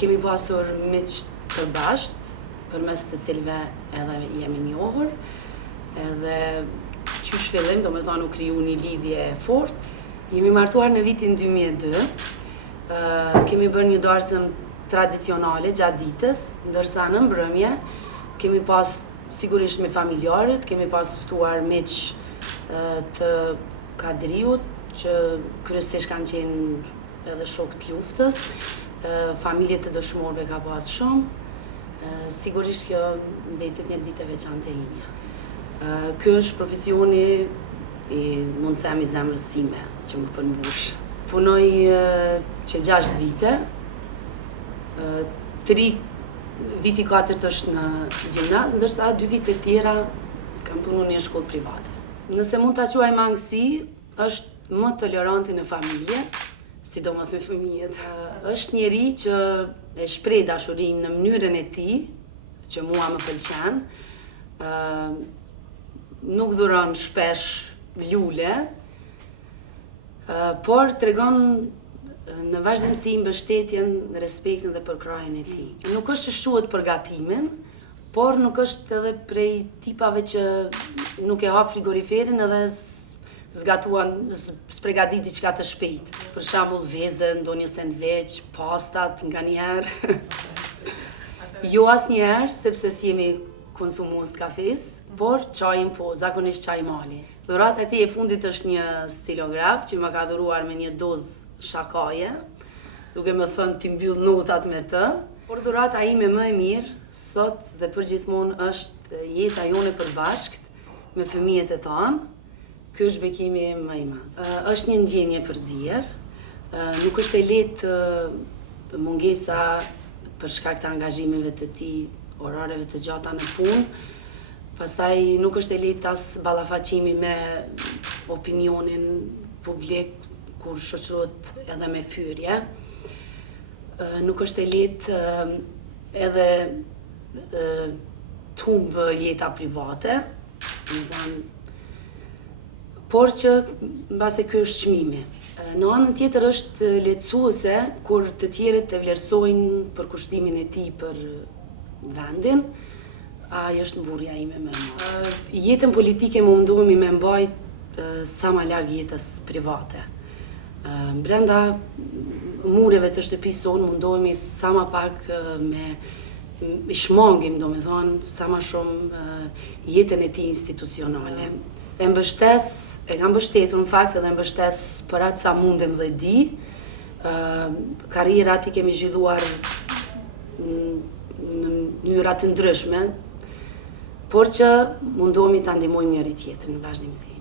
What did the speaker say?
Kemi pasur miq të bashkët, përmes të cilëve edhe jemi njohur, edhe qysh fillim, do me thonë u kriju një lidhje fort. Jemi martuar në vitin 2002, kemi bërë një darsim tradicionale gjatë ditës, ndërsa në mbrëmje kemi pas sigurisht me familjarët, kemi pas ftuar miq të Kadriut, që kryesisht kanë qenë edhe shok të luftës, familje të dëshmorëve ka pas shumë, sigurisht kjo mbetet një ditë e veçantë e imja. Ky është profesioni mund të them i zemrës time, që më përmbush. Punoj që 6 vite, 3 viti 4 është në gjimnaz, ndërsa 2 vite tjera kam punu një shkollë private. Nëse mund ta quaj mangësi, është më toleranti në familje, sidomos me fëmijët. Është njeri që e shpreh dashurinë në mënyrën e tij, që mua më pëlqen. Nuk dhuron shpesh lule, por tregon në vazhdimsi mbështetjen, respektin dhe përkrajen e tij. Nuk është që shuhet për gatimin, por nuk është edhe prej tipave që nuk e hap frigoriferin edhe s'pregadit diçka të shpejt. Për shembull vezë, ndonjë sendviç, pastat nganjëherë. Jo asnjëherë, sepse si jemi konsumues të kafes, por çajin po, zakonisht çaj mali. Dhurata e tij e fundit është një stilograf që më ka dhuruar me një dozë shakaje, duke më thënë ti mbyll notat me të. Por dhurata ime më e mirë sot dhe përgjithmonë është jeta jone përbashkët me fëmijët e tanë. Ky është bekimi më i madh. Është një ndjenje përzier, nuk është e lehtë mungesa për shkak të angazhimeve të tij, orareve të gjata në punë. Pastaj nuk është e lehtë as ballafaqimi me opinionin publik kur shoqërohet edhe me fyrje. Nuk është e lehtë edhe të humbë jeta private, por që mbase ky është çmimi. Në anën tjetër është lehtësuese kur të tjerët e vlerësojnë për kushtimin e tij për vendin, ai është mburrja ime më e madhe. Jetën politike më mundohemi me mbajt sa më larg jetës private. Brenda mureve të shtëpisë sonë mundohemi sa më pak me shmangim, domethënë, sa më shumë jetën e tij institucionale. E kam mbështetur në fakt edhe mbështes për atë sa mundem dhe di. Karriera ti kemi zhvilluar në mënyra të ndryshme, por që mundohemi ta ndihmojmë njëri tjetrin në vazhdimsi.